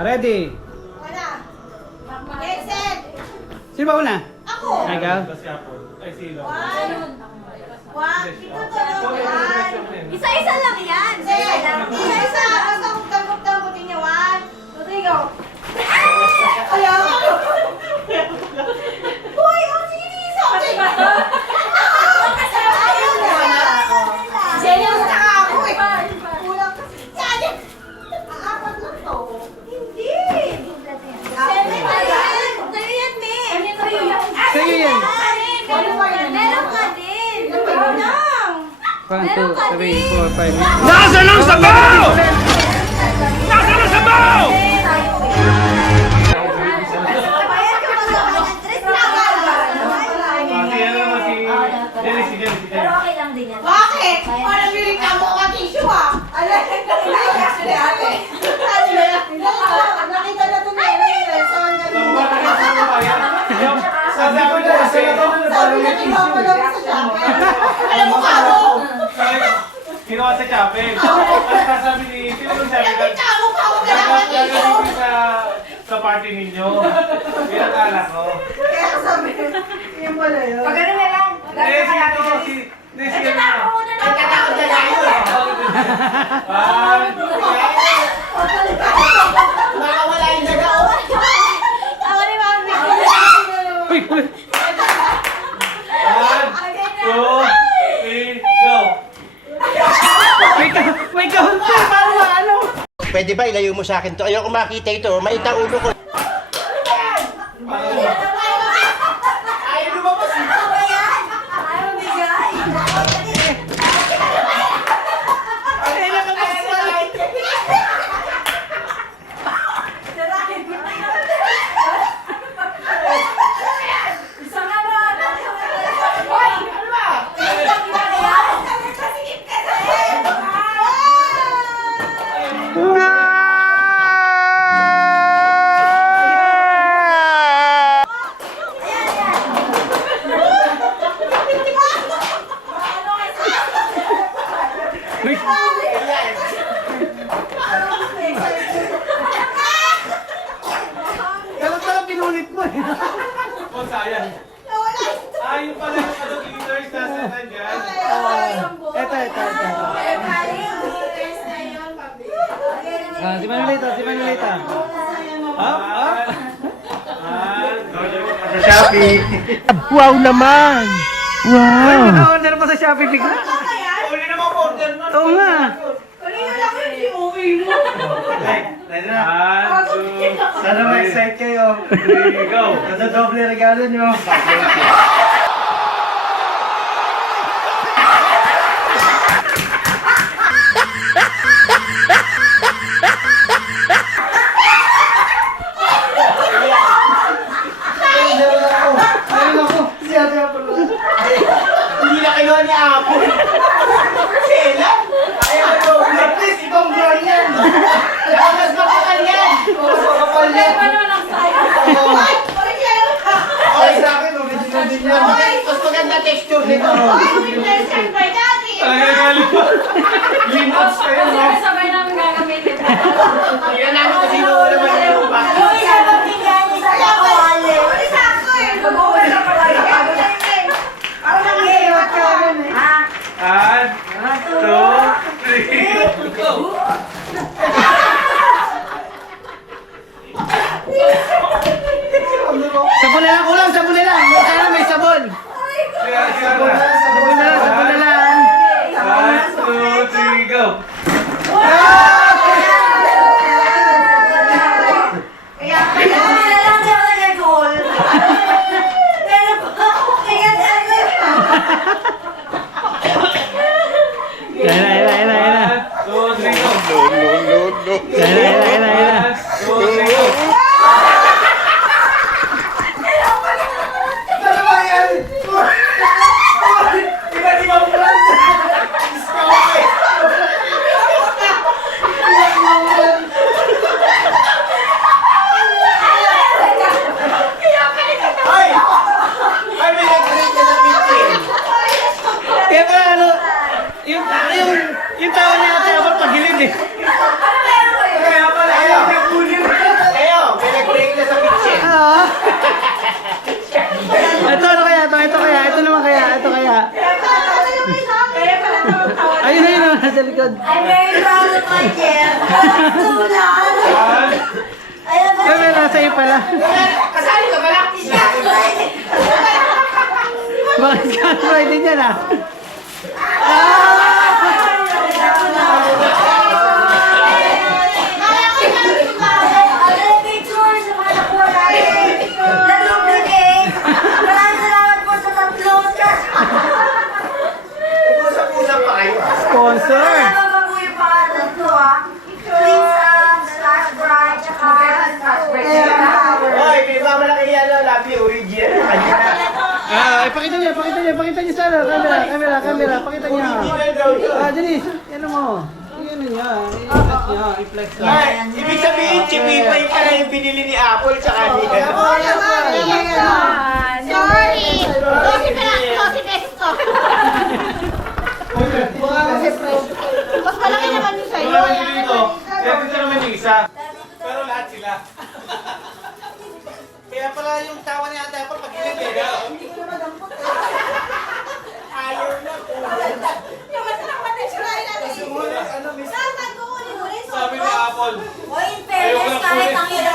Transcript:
Ready? Wala. Yes, set. Sino ba una? Ako. Ikaw? Ay, sino? One. Ito to. One. Isa-isa lang yan. Isa. Basta kung niya. One. Two, three, go. Ayaw. Uy, ang sinis. Okay ba? Ayaw na. Serious na ako eh. Kulang kasi. Yan. Aapat lang to. Hindi. Seven na yan. Sa'yo yan, me. Sa'yo yan. Meron ka din. Meron lang. 1, 2, 3, 4, 5. Nasaan ang sabaw? Nasaan ang sabaw? Pero okay lang din yan. Bakit? Parang biling ka mo ka tissue ah. Alay, ate. Nakita na ito na yun. Sabi ko na, Sabi na kinuha mo lang sa Shopee. Alam mo ka mo. kinuha sa chapel. At sasabi ni, sino yung sabi ka? Kamo ka mo kailangan Gagawin ko sa party ninyo. Yan ang alak ko. Kaya sabi, yun pala yun. Pagano na lang. Eh, sino? Sino na? Nagkatakot na tayo eh. Baka wala yung daga. Ako ni Mami. Uy, uy. 1, 2, 3, go! May kaunti. Paano ano? Pwede ba ilayo mo sa akin to? Ayoko makita ito. Maita ulo ko. Ayaw lumabas. Ayaw bigay. Isa nga ba? Hoy! Ano ba? Pasikip ka sa Uy. Dapat pinulit mo eh. Oh, sayang. Yung pala yung adult leaders na sa dyan. Ito. Si Manolita. Up. Sa Shopee. Wow naman! Ay, naka-order pa sa Shopee bigla. Uli naman order na. Oo nga. Kanina lang yun si Uwi mo. Ready na? 1, 2, Sana ma-excite kayo. 3, go! Sa doble regalo nyo. Hindi na kayo ni Apo. Kailan? Ayaw na daw. At least ibang brand yan. Mas makakal yan. Mas makakal yan. Ay! Original ka! Okay sa akin, original din yan. Mas maganda texture nito. Ay! Winter by daddy! Linuts kayo, no? Sabay namin gagamitin. Yan namin kasi naman yung pa. Uy, sabay bigyan ni sa kawali. Ay, sakto eh. Mag-uwi sa kawali. Ako lang ngayon. Ha? 1, 2, 3, go! Sabon na lang kulang, sabon na lang. Sana may sabon. Sabon na lang. 1, 2, 3, go! Kaya na lang siya nag-goal. Pero kaya ano Yan na. 1, 2, 3, go! Yan na. 1, 2, 3, go! Ano ba yan? Iba-ibang brand. Ay, may nag-rate ka na 15. Kaya pala ano, yung tao niya ate abot pagilid eh. Ano meron kayo? Kaya pala, ayaw niya kunin. sa likod. I'm very proud of my Jeff. Tulan. Ayun ba? Camera sa'yo pala. Kasali ka pala? Bakit ka pwede dyan ah? Other pictures sa mga nakuha natin. Na-duplicate. Maraming salamat po sa tatlo. Usap-usap pa kayo. Sponsor. Salamat po yung mga tatlo ah. Please, slash bride, tsaka slash bride. Hoy, pinagmamalaki yan, love you, original. Kanina. Ipakita niyo sa camera, pakita niyo. Original daw yun. Janice, ano mo? Ano niya, i-flex niya. Ay, ibig sabihin, chipipay ka na yung binili ni Apple sa kanina. Sorry! 12 pesos to. Mas malaki naman yung sa'yo. Wala kayo dito. Kaya dito naman yung isa. Pero lahat sila. Kaya pala yung tawa ni Ate Apple pag ginigil. Ayaw na po. Yung mas nakapatay siya rin natin. Sumunod, ano, miss? Sasagunin mo rin. Sabi ni Apple. O in fairness, kahit ang hirap